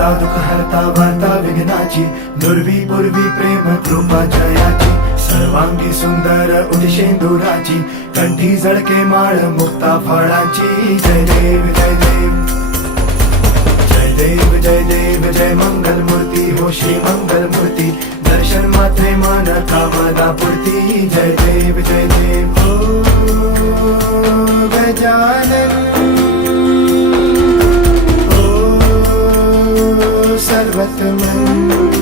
दाता दुःख हरता वार्ता विघ्नाची, दुर्वी पूर्वी प्रेम कृपा जयाची, सर्वांगी सुंदर उदिशेंदुराची, कंठी जळके माळ मुक्ता फळाची. जय देव जय देव जय देव जय देव जय मंगल मूर्ती हो श्री मंगल मूर्ती, दर्शन मात्रे मान कामना पूर्ती. जय देव जय देव ओ गजानन ओ सर्वतमन